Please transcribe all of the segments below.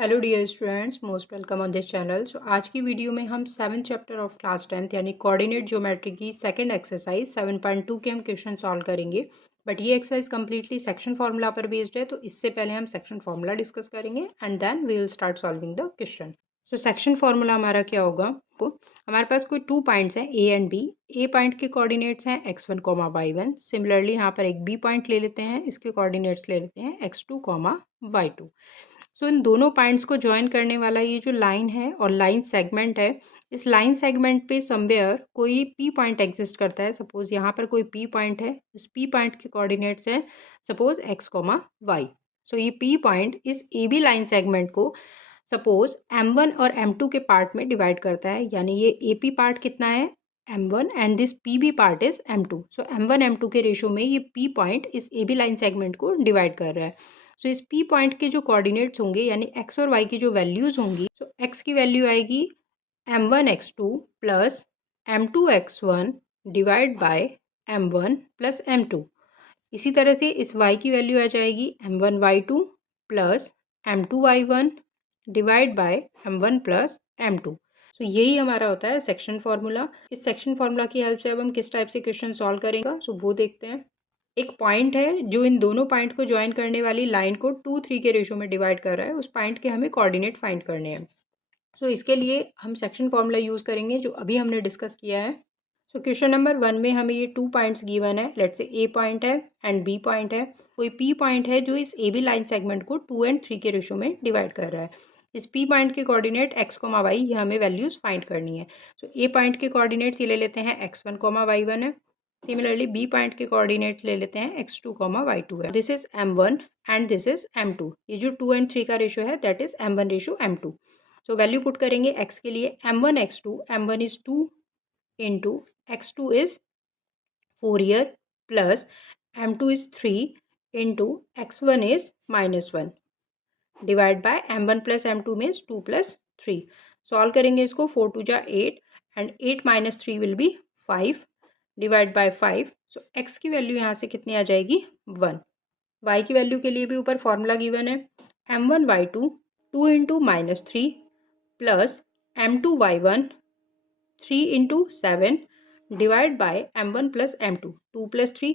Hello dear students, most welcome on this channel. आज की video में हम 7th chapter of class 10th यानी कोऑर्डिनेट ज्योमेट्री की सेकंड एक्सरसाइज 7.2 के हम क्वेश्चन सॉल्व करेंगे। बट ये एक्सरसाइज कम्प्लीटली सेक्शन फार्मूला पर बेस्ड है, तो इससे पहले हम सेक्शन फार्मूला डिस्कस करेंगे and then we will start solving the question. So section formula हमारा क्या होगा, हमारे पास कोई 2 पॉइंट्स हैं A and B. A point के कोऑर्डिनेट्स हैं x1 y1। सिमिलरली यहाँ पर एक बी पॉइंट ले लेते हैं, इसके कोऑर्डिनेट्स ले लेते हैं x2 y2। सो इन दोनों पॉइंट्स को ज्वाइन करने वाला ये जो लाइन है और लाइन सेगमेंट है, इस लाइन सेगमेंट पे समवेयर कोई पी पॉइंट एग्जिस्ट करता है। सपोज यहाँ पर कोई पी पॉइंट है, इस पी पॉइंट के कोऑर्डिनेट्स हैं सपोज x, y। सो ये पी पॉइंट इस ए बी लाइन सेगमेंट को सपोज m1 और m2 के पार्ट में डिवाइड करता है, यानी ये ए पी पार्ट कितना है m1 and this P B part is m2। So m1 m2 के रेशो में ये पी पॉइंट इस ए बी लाइन सेगमेंट को डिवाइड कर रहा है। सो इस पी पॉइंट के जो कोऑर्डिनेट्स होंगे यानी एक्स और वाई की जो वैल्यूज होंगी, सो एक्स की वैल्यू आएगी m1 x2 plus m2 x1 divide by m1 plus m2। इसी तरह से इस y की वैल्यू आ जाएगी m1 y2 plus m2 y1 divide by m1 plus m2। सो यही हमारा होता है सेक्शन फार्मूला। इस सेक्शन फार्मूला की हेल्प से अब हम किस टाइप से क्वेश्चन सॉल्व करेंगे, सो वो देखते हैं। एक पॉइंट है जो इन दोनों पॉइंट को ज्वाइन करने वाली लाइन को 2-3 के रेशो में डिवाइड कर रहा है, उस पॉइंट के हमें कोऑर्डिनेट फाइंड करने हैं। सो इसके लिए हम सेक्शन फार्मूला यूज़ करेंगे जो अभी हमने डिस्कस किया है। सो क्वेश्चन नंबर 1 में हमें ये 2 पॉइंट्स गिवन है। लेट्स से ए पॉइंट है एंड बी पॉइंट है। कोई पी पॉइंट है जो इस ए बी लाइन सेगमेंट को 2 एंड 3 के रेशो में डिवाइड कर रहा है। इस पी पॉइंट के कोऑर्डिनेट x, y ये हमें वैल्यूज़ फाइंड करनी है। सो ए पॉइंट के कोऑर्डिनेट्स ये ले लेते हैं x1, y1 है। सिमिलरली बी पॉइंट के कोऑर्डिनेट्स ले लेते हैं x2, y2 है। This is m1 and this is m2। ये जो 2 एंड 3 का रेशो है that is m1 ratio m2। So value put करेंगे x के लिए m1 x2, m1 is 2 into x2 is 4 year plus m2 is 3 into x1 is -1 divide by m1 plus m2 means 2 plus 3। Solve करेंगे इसको, 4 2 जा 8 and 8 minus 3 will be 5 divide by 5। So x की value यहाँ से कितनी आ जाएगी 1। y की value के लिए भी ऊपर फॉर्मूला गिवन है m1 y2 2 into -3 plus m2 y1 3 into 7 divide by m1 plus m2 2 plus 3।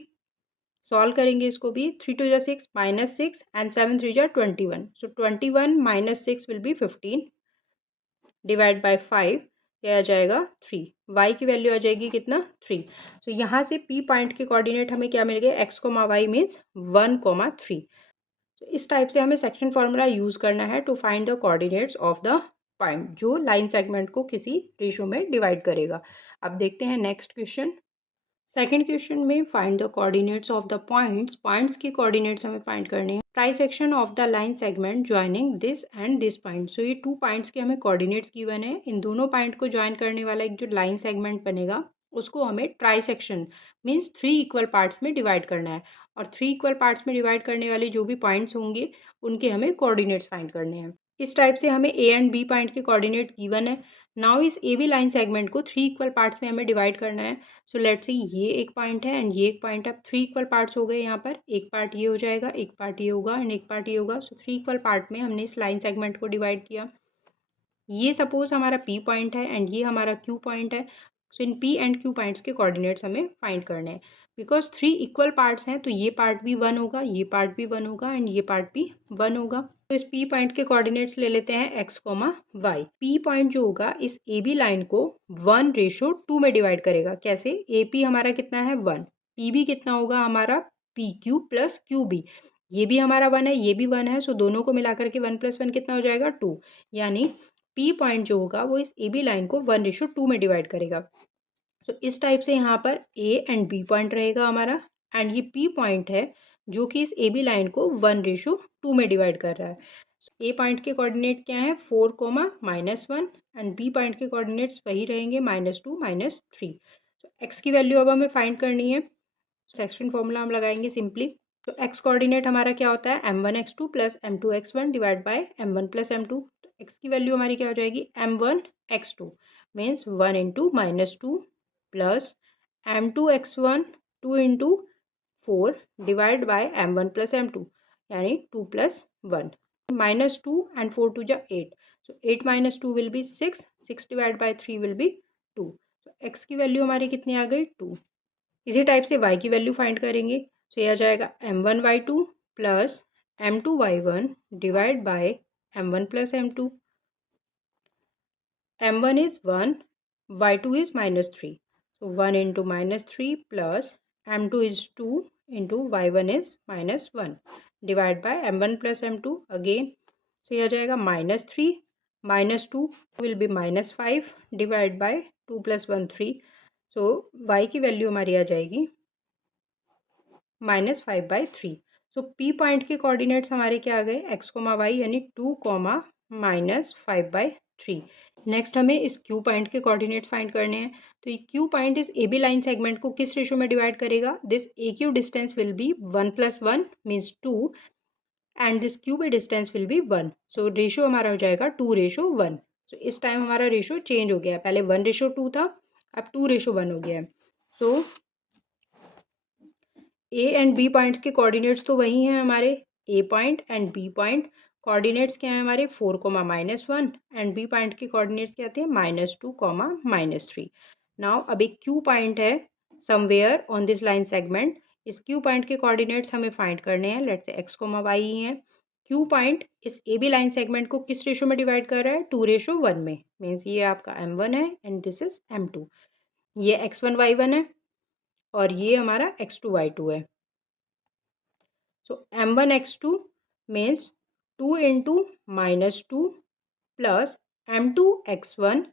Solve करेंगे इसको भी, 3 2 जा 6 -6 एंड 7 3 जा 21। सो 21 minus 6 will be 15 divide by 5 क्या आ जाएगा 3। y की वैल्यू आ जाएगी कितना 3। सो यहाँ से p पॉइंट के कोऑर्डिनेट हमें क्या मिल गया x, y मीन्स 1, 3। तो इस टाइप से हमें सेक्शन फार्मूला यूज़ करना है to find the coordinates of the point जो लाइन सेगमेंट को किसी रेशो में डिवाइड करेगा। अब देखते हैं नेक्स्ट क्वेश्चन। सेकंड क्वेश्चन में find the coordinates of the points. Points की कोऑर्डिनेट्स हमें फाइंड करने हैं। Trisection of the line segment joining this and this point. So ये 2 पॉइंट्स के हमें कोऑर्डिनेट्स गिवन है। इन दोनों पॉइंट को ज्वाइन करने वाला एक जो लाइन सेगमेंट बनेगा उसको हमें ट्राइसेक्शन मीन्स 3 इक्वल पार्ट्स में डिवाइड करना है, और 3 इक्वल पार्ट्स में डिवाइड करने वाले जो भी पॉइंट्स होंगे उनके हमें कोऑर्डिनेट्स फाइंड करने हैं। इस टाइप से हमें ए एंड बी पॉइंट के कोऑर्डिनेट गिवन है। नाउ इस ए बी लाइन सेगमेंट को 3 इक्वल पार्ट्स में हमें डिवाइड करना है। सो लेट्स से ये एक पॉइंट है एंड ये एक पॉइंट है। 3 इक्वल पार्ट्स हो गए यहाँ पर, एक पार्ट ये हो जाएगा, एक पार्ट ये होगा एंड एक पार्ट ये होगा। सो 3 इक्वल पार्ट में हमने इस लाइन सेगमेंट को डिवाइड किया। ये सपोज हमारा पी पॉइंट है एंड ये हमारा क्यू पॉइंट है। सो in P and Q points के कोऑर्डिनेट्स हमें फाइंड करने हैं। बिकॉज 3 इक्वल पार्ट्स हैं तो ये पार्ट भी 1 होगा, ये पार्ट भी 1 होगा एंड ये पार्ट भी 1 होगा। तो इस पी पॉइंट के कोऑर्डिनेट्स ले लेते हैं x, y। पी पॉइंट जो होगा इस ए बी लाइन को 1:2 में डिवाइड करेगा। कैसे, ए पी हमारा कितना है 1, पी बी कितना होगा हमारा P Q plus Q B. ये भी हमारा 1 है, ये भी 1 है। सो दोनों को मिलाकर के 1 + 1 कितना हो जाएगा 2। यानी पी पॉइंट जो होगा वो इस ए बी लाइन को 1:2 में डिवाइड करेगा। तो इस टाइप से यहाँ पर ए एंड बी पॉइंट रहेगा हमारा, एंड ये पी पॉइंट है जो कि इस ए बी लाइन को 1:2 में डिवाइड कर रहा है। ए पॉइंट के कोऑर्डिनेट क्या है 4, -1 एंड बी पॉइंट के कोऑर्डिनेट्स वही रहेंगे -2, -3। तो एक्स की वैल्यू अब हमें फाइंड करनी है। सेक्शन फॉर्मूला हम लगाएंगे सिंपली। तो एक्स कोऑर्डिनेट हमारा क्या होता है m1 x2 plus m2 x1 divide by m1 plus m2। तो एक्स की वैल्यू हमारी क्या हो जाएगी m1 x2 means 1 into -2 plus m2 x1 2 into 4 divide by m1 plus m2 यानी 2 + 1। -2 and 4 2 जा 8. So 8 minus 2 will be 6. 6 divided by 3 will be 2. So x की value हमारी कितनी आ गई 2. इसी टाइप से y की वैल्यू फाइंड करेंगे. सो यह आ जाएगा m1y2 plus m2y1 divide by m1 plus m2. m1 is 1, y2 is -3. So 1 into -3 plus m2 is 2 into y1 is -1 divided by m1 plus m2 again. So यह आ जाएगा -3 -2 will be -5 divided by 2 plus 1 3. So y की value हमारी आ जाएगी -5/3. सो P point के coordinates हमारे क्या आ गए x, y यानी 2, -5/3. नेक्स्ट हमें इस Q पॉइंट के कोऑर्डिनेट फाइंड करने हैं. तो ये Q पॉइंट इस AB लाइन सेगमेंट को किस रेशो में डिवाइड करेगा? This AQ distance will be 1 + 1 means 2 and this QB distance will be 1. So ratio हमारा हो जाएगा 2:1. सो इस टाइम हमारा रेशो चेंज हो गया है. पहले 1:2 था, अब 2:1 हो गया है. So A and B points के कोऑर्डिनेट्स तो वही हैं हमारे. A point and B point coordinates क्या हैं हमारे 4, -1 एंड बी पॉइंट के कोऑर्डिनेट्स क्या आते हैं -2, -3. नाउ अब एक क्यू पॉइंट है somewhere on this line segment. इस क्यू पॉइंट के कोऑर्डिनेट्स हमें फाइंड करने हैं. लेट्स से x, y ही हैं. क्यू पॉइंट इस ए बी लाइन सेगमेंट को किस रेशो में डिवाइड कर रहा है? 2:1 में. मीन्स ये आपका m1 है एंड दिस इज m2. ये x1 y1 है और ये हमारा x2 y2 है. So m1 x2 means 2 into -2 plus m2 x1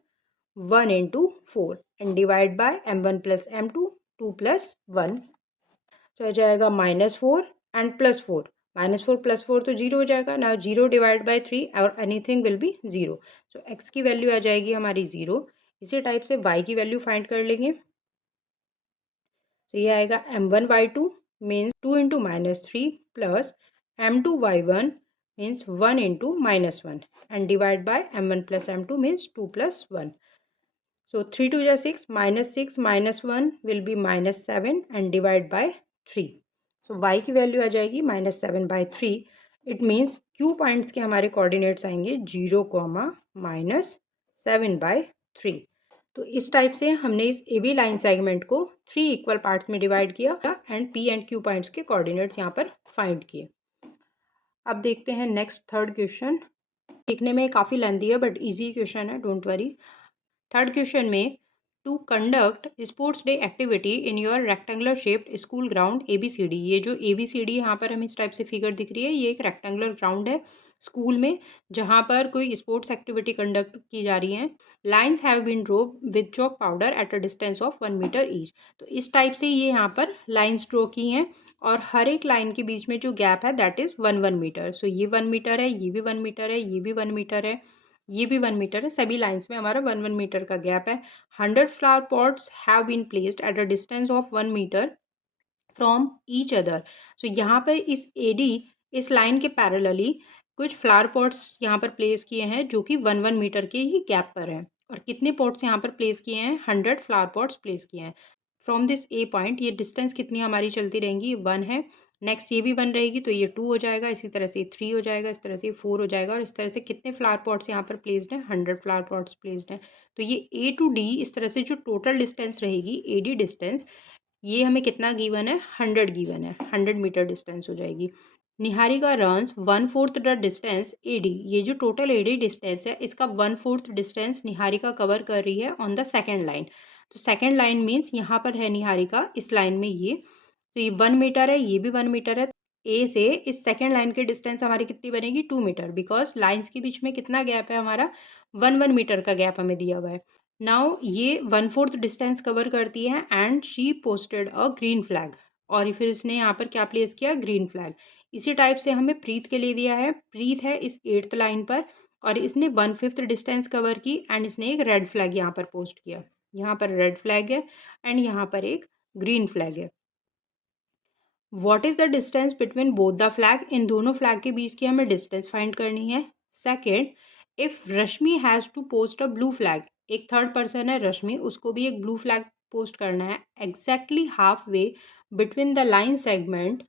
1 into 4 and divide by m1 plus m2 2 plus 1. So आ जाएगा -4 and +4. -4 + 4 तो 0 हो जाएगा. Now 0 divided by 3 और anything will be 0. So x की वैल्यू आ जाएगी हमारी 0. इसी टाइप से y की वैल्यू फाइंड कर लेंगे. तो ये आएगा m1 y2 means 2 into -3 plus m2 y1 means 1 into -1 and divide by m1 plus m2 means 2 plus 1. So 3 2 is 6, -6 -1 will be -7 and divide by 3. So y की वैल्यू आ जाएगी -7/3. It means q points के हमारे coordinates आएंगे 0, -7/3. तो इस type से हमने इस ए बी लाइन सेगमेंट को 3 इक्वल पार्ट्स में डिवाइड किया and P and Q points के कोऑर्डिनेट्स यहाँ पर फाइंड किए. अब देखते हैं नेक्स्ट थर्ड क्वेश्चन. देखने में काफ़ी लेंथी है बट इजी क्वेश्चन है, डोंट वरी. थर्ड क्वेश्चन में to conduct sports day activity in your rectangular shaped school ground ABCD. ये जो ABCD यहाँ पर हमें इस टाइप से फिगर दिख रही है, ये एक रेक्टेंगुलर ग्राउंड है स्कूल में जहाँ पर कोई स्पोर्ट्स एक्टिविटी कंडक्ट की जा रही है. Lines have been drawn with chalk powder at a distance of 1 metre each. तो इस टाइप से ये यहाँ पर लाइन्स ड्रॉ की हैं और हर एक लाइन के बीच में जो गैप है दैट इज़ 1 मीटर. सो ये 1 मीटर है, ये भी 1 मीटर है, ये भी 1 मीटर है, ये भी 1 मीटर है. सभी लाइन्स में हमारा 1 मीटर का गैप है. 100 flower pots have been placed at a distance of 1 metre from each other. So यहाँ पर इस AD इस लाइन के पैरेलली कुछ फ्लावर पॉट्स यहाँ पर प्लेस किए हैं जो कि 1 मीटर के ही गैप पर हैं. और कितने पॉट्स यहाँ पर प्लेस किए हैं? 100 फ्लावर पॉट्स प्लेस किए हैं. फ्रॉम दिस ए पॉइंट ये डिस्टेंस कितनी हमारी चलती रहेंगी? 1 है. नेक्स्ट ये भी 1 रहेगी तो ये 2 हो जाएगा. इसी तरह से 3 हो जाएगा, इस तरह से 4 हो जाएगा. और इस तरह से कितने फ्लावर पॉट्स यहाँ पर प्लेस्ड हैं? 100 फ्लावर पॉट्स प्लेस्ड हैं. तो ये A to D इस तरह से जो टोटल डिस्टेंस रहेगी AD डिस्टेंस, ये हमें कितना गिवन है? 100 गिवन है. 100 मीटर डिस्टेंस हो जाएगी. Niharika runs 1/4 the distance AD. ये जो टोटल AD डिस्टेंस है इसका 1/4 डिस्टेंस निहारिका कवर कर रही है ऑन द सेकेंड लाइन. तो सेकेंड लाइन मीन्स यहाँ पर है निहारिका इस लाइन में ये. तो ये 1 मीटर है, ये भी 1 मीटर है. ए से इस सेकेंड लाइन की डिस्टेंस हमारी कितनी बनेगी? 2 मीटर. बिकॉज लाइन्स के बीच में कितना गैप है हमारा? 1 मीटर का गैप हमें दिया हुआ है. नाउ ये 1/4 डिस्टेंस कवर करती है and she posted a green flag. और फिर इसने यहाँ पर क्या प्लेस किया? Green flag. इसी टाइप से हमें प्रीत के लिए दिया है. प्रीत है इस 8th लाइन पर और इसने 1/5 डिस्टेंस कवर की एंड इसने एक रेड फ्लैग यहाँ पर पोस्ट किया. यहाँ पर रेड फ्लैग है एंड यहाँ पर एक ग्रीन फ्लैग है. What is the distance between both the flag? इन दोनों फ्लैग के बीच की हमें डिस्टेंस फाइंड करनी है. Second, if Rashmi has to post a blue flag. एक थर्ड पर्सन है रश्मि, उसको भी एक ब्लू फ्लैग पोस्ट करना है exactly half way between the line segment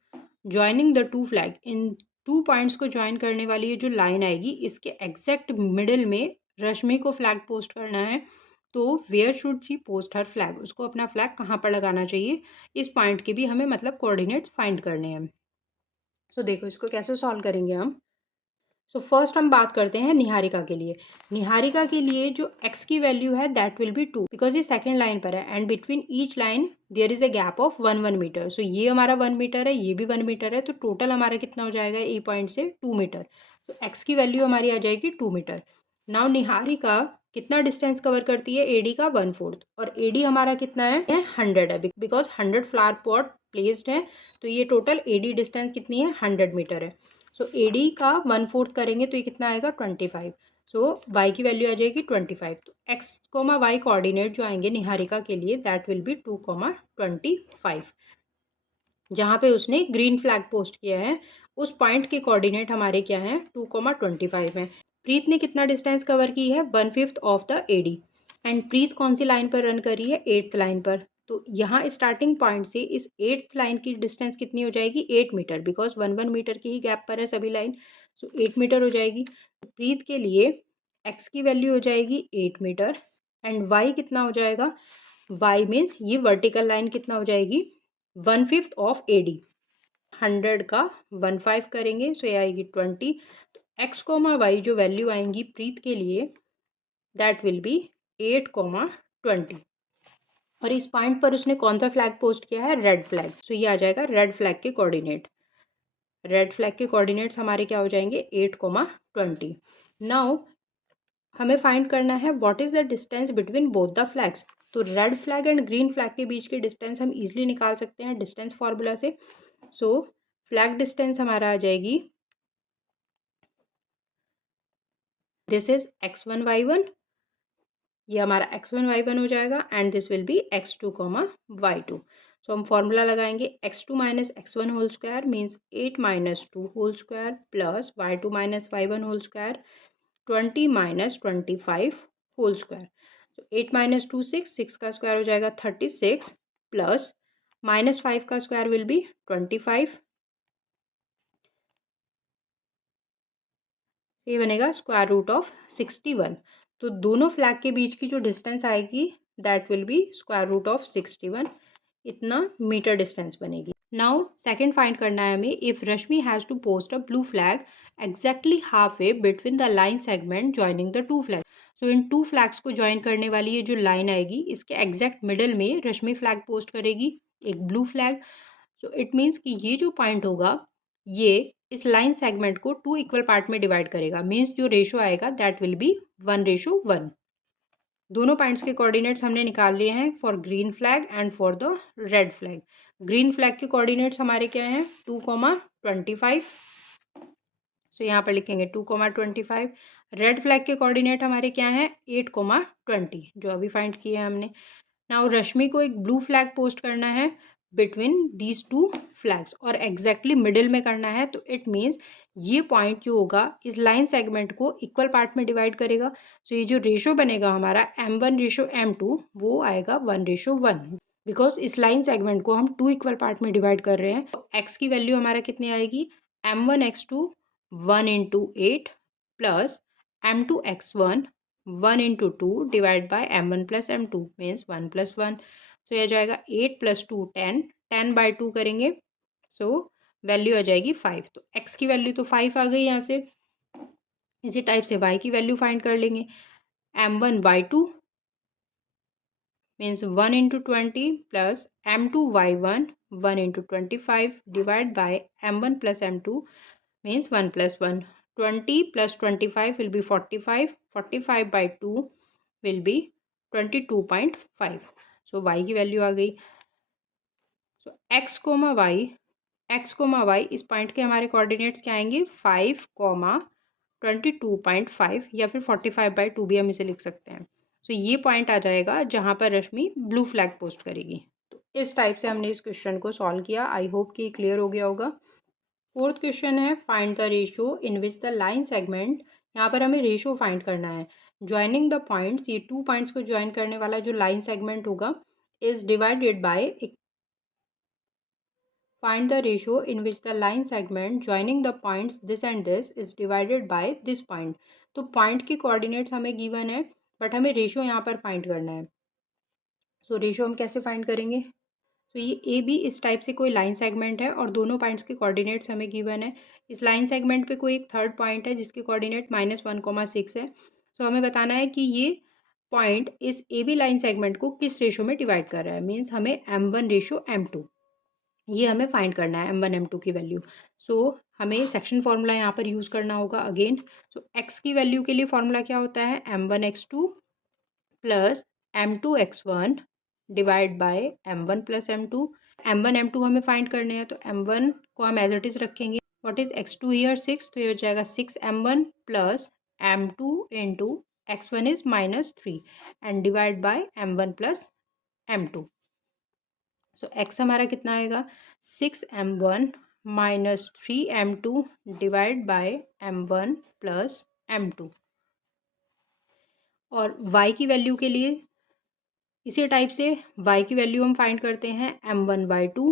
joining the two flag. In two points को ज्वाइन करने वाली ये जो लाइन आएगी इसके एग्जैक्ट मिडिल में रश्मि को फ्लैग पोस्ट करना है। तो where should she post her flag, उसको अपना फ्लैग कहाँ पर लगाना चाहिए, इस पॉइंट के भी हमें मतलब कोऑर्डिनेट्स फाइंड करने हैं। तो देखो इसको कैसे सॉल्व करेंगे हम। सो फर्स्ट हम बात करते हैं निहारिका के लिए। निहारिका के लिए जो x की वैल्यू है दैट विल बी 2 बिकॉज ये सेकंड लाइन पर है and between each line there is a gap of 1 metre. So ये हमारा 1 मीटर है, ये भी 1 मीटर है, तो टोटल हमारा कितना हो जाएगा ए पॉइंट से 2 मीटर। सो x की वैल्यू हमारी आ जाएगी 2 मीटर। नाउ निहारिका कितना डिस्टेंस कवर करती है, एडी का 1/4, और एडी हमारा कितना है 100 है बिकॉज 100 फ्लावर पॉट प्लेस्ड है, तो ये टोटल एडी डिस्टेंस कितनी है 100 मीटर है। सो एडी का 1/4 करेंगे तो ये कितना आएगा 25। सो वाई की वैल्यू आ जाएगी 25। तो एक्स कोमा वाई कोऑर्डिनेट जो आएंगे निहारिका के लिए दैट विल बी 2,25। जहाँ पे उसने ग्रीन फ्लैग पोस्ट किया है उस पॉइंट के कोऑर्डिनेट हमारे क्या हैं 2,25 हैं। प्रीत ने कितना डिस्टेंस कवर की है 1/5 ऑफ द एडी। एंड प्रीत कौन सी लाइन पर रन कर रही है 8th लाइन पर। तो यहाँ स्टार्टिंग पॉइंट से इस 8th लाइन की डिस्टेंस कितनी हो जाएगी 8 मीटर बिकॉज 1 मीटर के ही गैप पर है सभी लाइन। सो 8 मीटर हो जाएगी। तो प्रीत के लिए एक्स की वैल्यू हो जाएगी 8 मीटर एंड वाई कितना हो जाएगा, वाई मीन्स ये वर्टिकल लाइन कितना हो जाएगी 1/5 ऑफ एडी। 100 का 1/5 करेंगे सो ये आएगी 20। तो एक्स कोमा वाई जो वैल्यू आएंगी प्रीत के लिए दैट विल बी 8,20। और इस पॉइंट पर उसने कौन सा फ्लैग पोस्ट किया है रेड फ्लैग। सो ये आ जाएगा रेड फ्लैग के कोऑर्डिनेट। रेड फ्लैग के कोऑर्डिनेट्स हमारे क्या हो जाएंगे 8,20। नाउ हमें फाइंड करना है what is the distance between both the flags. तो red flag and green flag के बीच की डिस्टेंस हम इजीली निकाल सकते हैं डिस्टेंस फार्मूला से। सो फ्लैग डिस्टेंस हमारा आ जाएगी दिस इज x1 y1, ये हमारा x1 y1 हो जाएगा and this will be x2 y2। सो हम फॉर्मूला लगाएंगे x2 minus x1 whole square means 8 minus 2 whole square plus y2 minus y1 whole square 20 minus 25 whole square. तो 8 minus 2 6 का square हो जाएगा 36 प्लस माइनस 5 का स्क्वायर विल बी 25, ये बनेगा स्क्वायर रूट ऑफ 61। तो दोनों फ्लैग के बीच की जो डिस्टेंस आएगी that will be square root of 61, इतना मीटर डिस्टेंस बनेगी। नाउ सेकंड फाइंड करना है हमें if Rashmi has to post a blue flag exactly half way between the line segment joining the two flag. So इन two flags को join करने वाली ये जो लाइन आएगी इसके एग्जैक्ट मिडल में रश्मि फ्लैग पोस्ट करेगी एक blue flag. So it means कि ये जो पॉइंट होगा ये इस लाइन सेगमेंट को 2 इक्वल पार्ट में डिवाइड करेगा मीन्स जो रेशो आएगा दैट विल बी 1:1। दोनों पॉइंट्स के कोऑर्डिनेट्स हमने निकाल लिए हैं for green flag and for the red flag. Green flag के कोऑर्डिनेट्स हमारे क्या हैं 2,25। सो यहाँ पर लिखेंगे 2,25। रेड फ्लैग के कोऑर्डिनेट हमारे क्या हैं 8,20 जो अभी फाइंड किए हैं हमने। नाउ रश्मि को एक ब्लू फ्लैग पोस्ट करना है बिटवीन दीज टू फ्लैग्स और एग्जैक्टली मिडिल में करना है। तो इट मीन्स ये पॉइंट जो होगा इस लाइन सेगमेंट को इक्वल पार्ट में डिवाइड करेगा। सो ये जो रेशो बनेगा हमारा m1:m2 वो आएगा 1:1 बिकॉज इस लाइन सेगमेंट को हम 2 इक्वल पार्ट में डिवाइड कर रहे हैं। तो x की वैल्यू हमारा कितनी आएगी m1x2 1/8 plus m2x1 1/2 divide by m1 plus m2 means 1+1। सो यह जाएगा 8 + 2 10, 10/2 करेंगे सो वैल्यू आ जाएगी 5। तो x की वैल्यू तो 5 आ गई यहाँ से। इसी टाइप से y की वैल्यू फाइंड कर लेंगे m1y2 means 1/20 plus m2y1 1/25 divide by m1 plus m2 means 1+1। 20 + 25 will be 45, 45/2 will be 22.5। So y की वैल्यू आ गई। सो x, y इस पॉइंट के हमारे कोऑर्डिनेट्स क्या आएंगे 5, 22.5 या फिर 45/2 भी हम इसे लिख सकते हैं। सो ये पॉइंट आ जाएगा जहाँ पर रश्मि ब्लू फ्लैग पोस्ट करेगी। तो इस टाइप से हमने इस क्वेश्चन को सॉल्व किया। आई होप कि क्लियर हो गया होगा। फोर्थ क्वेश्चन है find the ratio in which the line segment, यहाँ पर हमें रेशियो फाइंड करना है ज्वाइनिंग द पॉइंट्स, ये 2 पॉइंट्स को ज्वाइन करने वाला जो लाइन सेगमेंट होगा is divided bye find the ratio in which the line segment joining the points this and this is divided by this point. तो point की कोऑर्डिनेट्स हमें given है, बट हमें रेशो यहाँ पर फाइंड करना है। सो रेशो हम कैसे फाइंड करेंगे? तो ये ए बी इस टाइप से कोई लाइन सेगमेंट है और दोनों पॉइंट्स के कोऑर्डिनेट्स हमें गिवन है। इस लाइन सेगमेंट पे कोई एक थर्ड पॉइंट है जिसके कोऑर्डिनेट -1, 6 है। सो हमें बताना है कि ये पॉइंट इस ए बी लाइन सेगमेंट को किस रेशो में डिवाइड कर रहा है। मीन्स हमें m1 रेशो m2 ये हमें फाइंड करना है, m1 m2 की वैल्यू। सो हमें सेक्शन फॉर्मूला यहाँ पर यूज़ करना होगा अगेन। सो x की वैल्यू के लिए फॉर्मूला क्या होता है? m1 x2 plus m2 x1 divide by m1 plus m2। m1 m2 हमें फाइंड करने हैं, तो m1 को हम एज इट इज़ रखेंगे। What is x2 here? 6, तो ये हो जाएगा 6m1 plus m2 into x1 is -3 and divide by m1 plus m2। So x हमारा कितना आएगा? 6m1 minus 3m2 divide by m1 plus m2। और y की वैल्यू के लिए इसी टाइप से y की वैल्यू हम फाइंड करते हैं m1 y2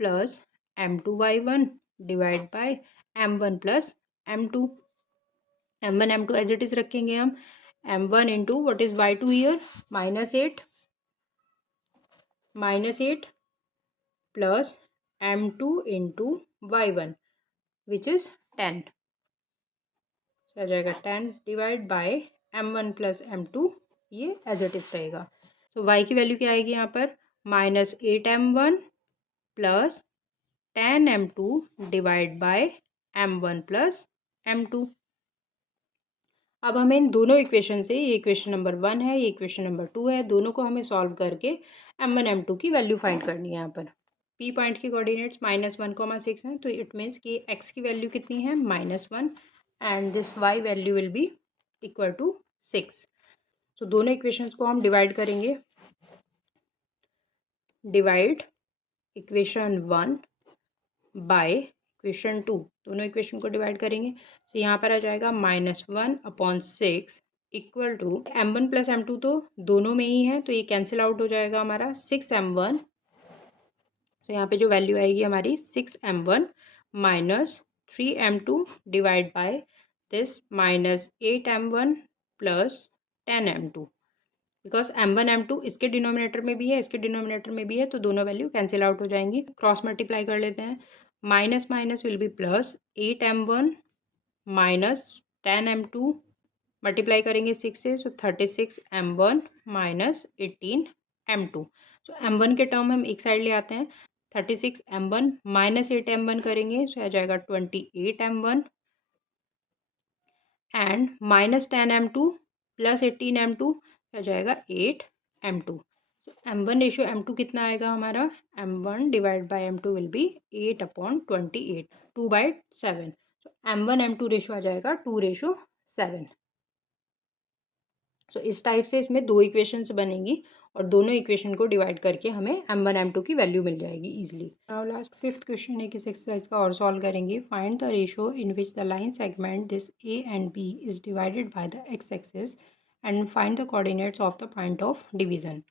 plus m2 y1 divide by m1 plus m2। m1 m2 as it is रखेंगे हम। m1 into what is y2 here? -8 plus m2 into y1 which is 10। आ जाएगा 10 divide by m1 plus m2, ये as it is रहेगा। तो y की value क्या आएगी यहाँ पर? -8m1 plus 10m2 divide by m1 plus m2। अब हमें इन दोनों इक्वेशन से, ये इक्वेशन नंबर 1 है, ये इक्वेशन नंबर 2 है, दोनों को हमें सॉल्व करके m1 m2 की वैल्यू फाइंड करनी है। यहाँ पर p पॉइंट के कोऑर्डिनेट्स -1, 6 हैं, तो इट मीन्स कि x की वैल्यू कितनी है? -1 and this y value will be equal to 6। तो दोनों इक्वेशंस को हम डिवाइड करेंगे। डिवाइड इक्वेशन 1 बाय इक्वेशन 2, दोनों इक्वेशन को डिवाइड करेंगे। तो यहाँ पर आ जाएगा -1/6 equal to m1 plus m2 तो दोनों में ही है, तो ये कैंसिल आउट हो जाएगा हमारा 6m1। तो यहाँ पे जो वैल्यू आएगी हमारी 6m1 minus 3m2 divide by this -8m1 plus 10m2। Because m1 m2 इसके डिनोमिनेटर में भी है, इसके डिनोमिनेटर में भी है, तो दोनों वैल्यू कैंसिल आउट हो जाएंगी। क्रॉस मल्टीप्लाई कर लेते हैं। Minus minus will be plus 8m1 minus 10m2 multiply करेंगे 6 से, सो 36m1 माइनस 18m2। सो m1 के टर्म हम एक साइड ले आते हैं। 36m1 माइनस 8m1 करेंगे, सो आ जाएगा 28m1 and minus 10m2 plus 18m2 आ जाएगा 8m2। तो m1 रेशो m2 कितना आएगा हमारा? m1 divide by m2 will be 8/28, 2/7। तो m1 m2 रेशो आ जाएगा 2:7। सो इस टाइप से इसमें दो इक्वेशंस बनेंगी और दोनों इक्वेशन को डिवाइड करके हमें m1 m2 की वैल्यू मिल जाएगी easily. Now last 5th question है, किस एक्सरसाइज का और सॉल्व करेंगे। Find the ratio in which the line segment this a and b is divided by the x axis and find the coordinates of the point of division.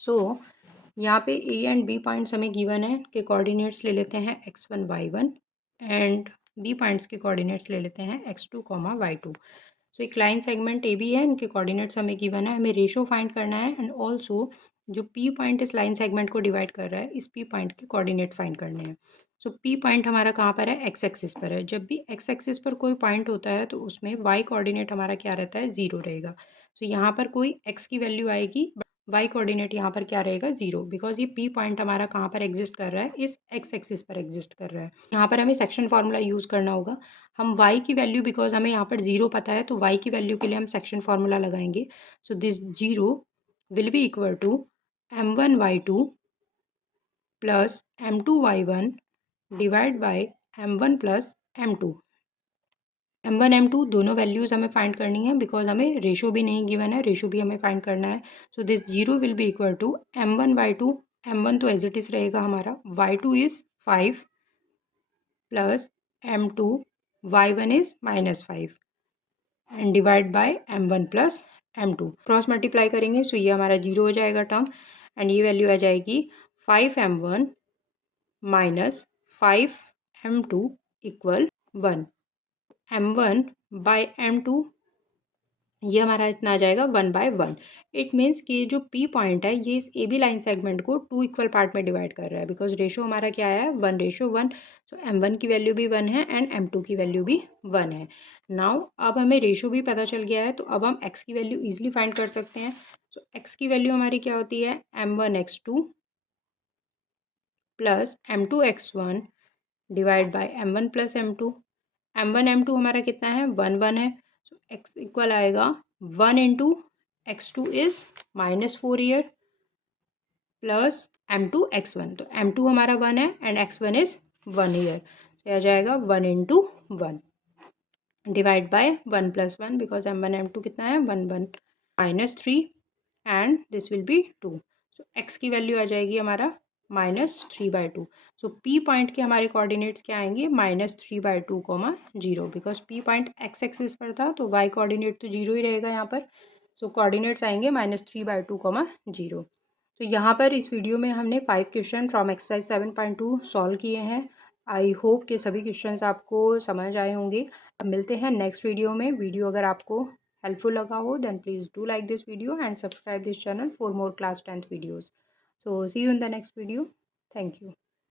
So यहाँ पे a and b points हमें given है के coordinates ले लेते हैं x1 y1 and b points के coordinates ले लेते हैं x2 y2। सो एक लाइन सेगमेंट ए बी है, इनके कोऑर्डिनेट्स हमें गिवन है, हमें रेशो फाइंड करना है एंड ऑल्सो जो पी पॉइंट इस लाइन सेगमेंट को डिवाइड कर रहा है, इस पी पॉइंट के कोऑर्डिनेट फाइंड करने हैं। सो पी पॉइंट हमारा कहाँ पर है? एक्स एक्सिस पर है। जब भी एक्स एक्सिस पर कोई पॉइंट होता है तो उसमें वाई कोऑर्डिनेट हमारा क्या रहता है? 0 रहेगा। सो यहाँ पर कोई एक्स की वैल्यू आएगी, वाई कोऑर्डिनेट यहाँ पर क्या रहेगा? 0, बिकॉज ये पी पॉइंट हमारा कहाँ पर एग्जिस्ट कर रहा है? इस एक्स एक्सिस पर एग्जिस्ट कर रहा है। यहाँ पर हमें सेक्शन फॉर्मूला यूज़ करना होगा। हम y की वैल्यू, बिकॉज हमें यहाँ पर 0 पता है, तो y की वैल्यू के लिए हम सेक्शन फॉर्मूला लगाएंगे। So this 0 will be equal to m1 y2 plus m2 y1 divide by m1 plus m2। m1 m2 दोनों वैल्यूज़ हमें फाइंड करनी है, बिकॉज हमें रेशो भी नहीं गिवन है, रेशो भी हमें फाइंड करना है। So this 0 will be equal to m1 y2, m1 तो एज इट इज़ रहेगा हमारा, y2 is 5 plus m2 y1 is -5 and divide by m1 plus m2। Cross multiply करेंगे, सो ये हमारा 0 हो जाएगा टर्म एंड ये वैल्यू आ जाएगी 5m1 minus 5m2 equal 1। m1 bye m2 ये हमारा इतना आ जाएगा 1/1। इट मीन्स कि जो पी पॉइंट है ये इस ए बी लाइन सेगमेंट को 2 इक्वल पार्ट में डिवाइड कर रहा है, बिकॉज रेशो हमारा क्या आया है 1:1। सो m1 की वैल्यू भी 1 है एंड m2 की वैल्यू भी 1 है। नाउ अब हमें रेशो भी पता चल गया है, तो अब हम x की वैल्यू ईजिली फाइंड कर सकते हैं। सो x की वैल्यू हमारी क्या होती है m1x2 plus m2x1 divide by m1 plus m2। m1 m2 हमारा कितना है 1 है। सो x इक्वल आएगा 1 into x2 is -4 year plus m2x1। तो m2 हमारा 1 है एंड x1 इज 1 ईयर। तो आ जाएगा 1 into 1 divide by 1 plus 1, because m1 m2 कितना है 1 -3 and this will be 2। So x की वैल्यू आ जाएगी हमारा -3/2। सो p पॉइंट के हमारे कोऑर्डिनेट्स क्या आएंगे -3/2, 0, because p point x axis पर था तो y कोऑर्डिनेट तो 0 ही रहेगा यहाँ पर। सो कोऑर्डिनेट्स आएंगे -3/2, 0। तो यहाँ पर इस वीडियो में हमने 5 क्वेश्चन फ्रॉम एक्सरसाइज 7.2 सॉल्व किए हैं। आई होप कि सभी क्वेश्चंस आपको समझ आए होंगे। अब मिलते हैं नेक्स्ट वीडियो में। वीडियो अगर आपको हेल्पफुल लगा हो then please do like this video and subscribe this channel for more class 10th videos. So see you in the next video. Thank you.